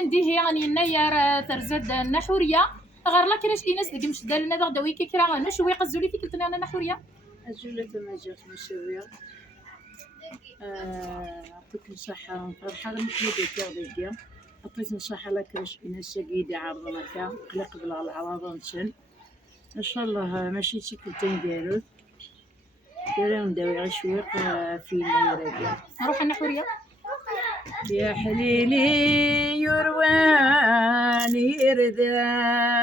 ندي هي غني يناير ترزد نحورية غير لا كراش إناس ديك مش دالنا داغ دويكي كرا نشوي قزولي فيك قلت أنا نحورية أجولة ما جات مشوية يعطيك الصحة فرحة نحمد ديك عطيت نصحة لك كراش إناس ساقيدي عارضنا كا قلق بلا العراضة نتسن إن شاء الله ماشي تسكتين ديالو دايرة نداوي غير شويق فينا يراقي نروح النحورية يا حليلي يروان يردان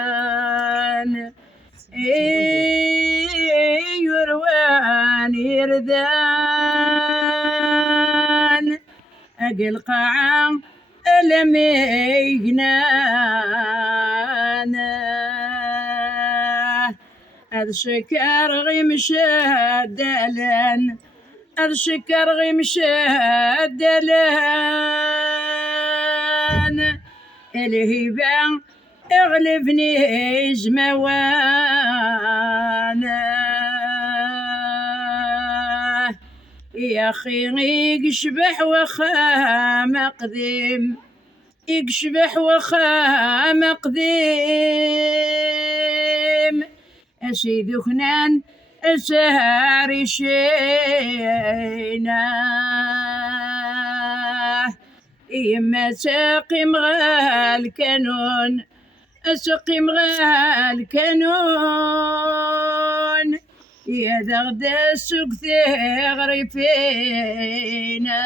يروان يردان أقل قاعة الميقنان الشكر غمشدلن الشكر غمشدلن الهبة اغلبني زموانا يا أخي يقشبح وخا مقدم يقشبح وخا مقدم أسيد خنان أسهر شينا إما ساقم غال كانون أسقم غال كانون يا دغدا السوق ثغري فينا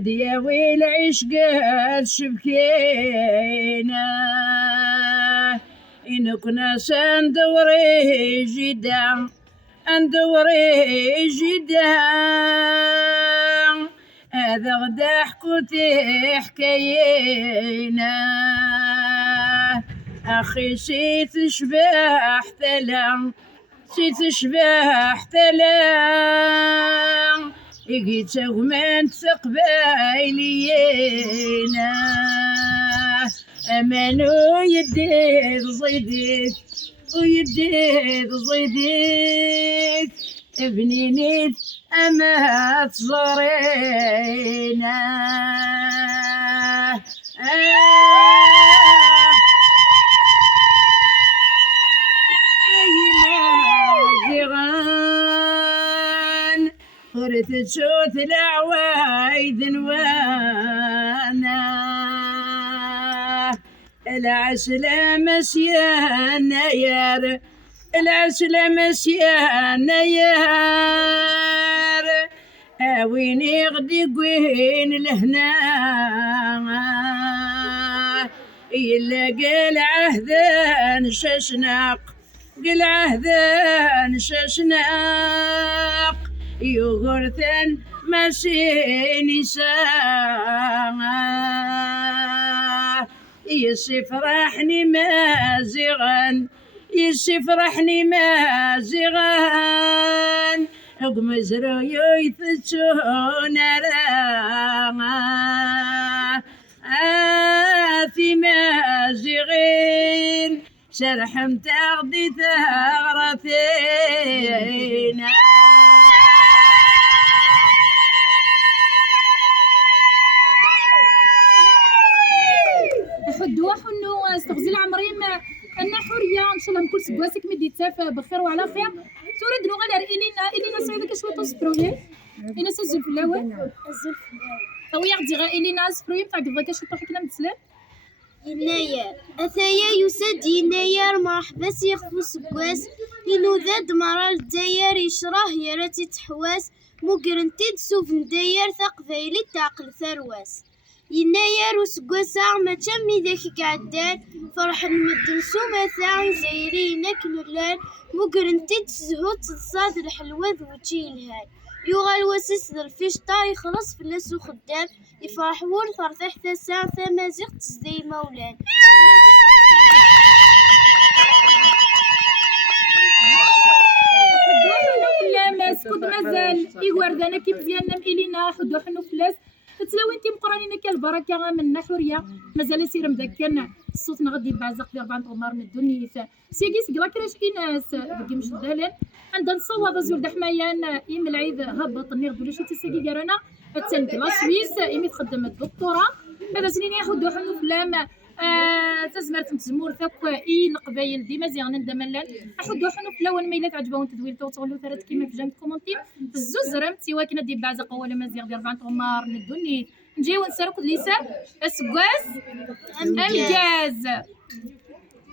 هدية ويل عشق شبكينا إن كنا سندوري جدا أندوري جدا هذا غدا حكوتي حكاينا أخي سيت شباح ثلا سيت شباح ثلا إجيت من تقبايلينا أمانو يديد زيديد ويديد زيديد ابنينيت أما تصرينا ورث شوت العوايد وانا العسلة مسيانا يار العسلة مسيانا يار وين غدي وين لهنا إلا قال عهدان ششناق قل عهدان ششناق يغرثن مسيني ساعة يسفرحني مازغا يسفرحني مازغا حكم زرويو يثسون راغا في مازغين شرحم تغدي ثغرتين حدوا حنو استغزي العمرين النحورية ان شاء الله نكون سكواسك مدي تاف بخير وعلى خير تورد نو غير إلينا سعيدك شويه تصبروي إلينا سجل فلاوي او يغدي غا إلينا سبروي بتاع كذا شويه حكينا متسلم يناير أثايا يسد يناير مرحبا سيخفو سكواس إنو ذاد مرة الداير يشراه يراتي تحواس مقرنتي تسوف نداير ثقفايلي تعقل ثرواس يناير وسكواسا ما تشمي ذاك قعدان فرح المدن سومثا زايرينك نلال مقرنتي تزهو تصاد الحلوة ذوتشي الهاي يغال واسس ذا الفيشطا يخلص فلاسو خدام يفرح ور ثرثح ثسا ثمازيغ تزدي مولان حدو حنو فلاس كنت مازال يوردانا كيف ديالنا إلينا حدو حنو فلاس تلاوين تي مقرانين كالبركه من حوريه مازال سير مذكر الصوت غادي بعزق في 4 غمار من الدنيا سيكيس كلا كراش اناس بقي مش دالن عندنا نصوض زول دحميان يم العيد هبط النير ولا شي تساقي كرانا تسنكلا سويس يمي تخدم الدكتوره هذا سنين ياخذ حنو فلام تزمرت مزمور ثاك قبايل ديما زيغنا ندملان احد حنو فلاون ميلات عجبهم تدويل توصلوا ثلاث كيما في جنب كومونتي الزوز رمتي واكنا دي بعزق ولا مزيغ ديال 4 غمار ندوني نجيو نسرق ليسا اسكواس امكاز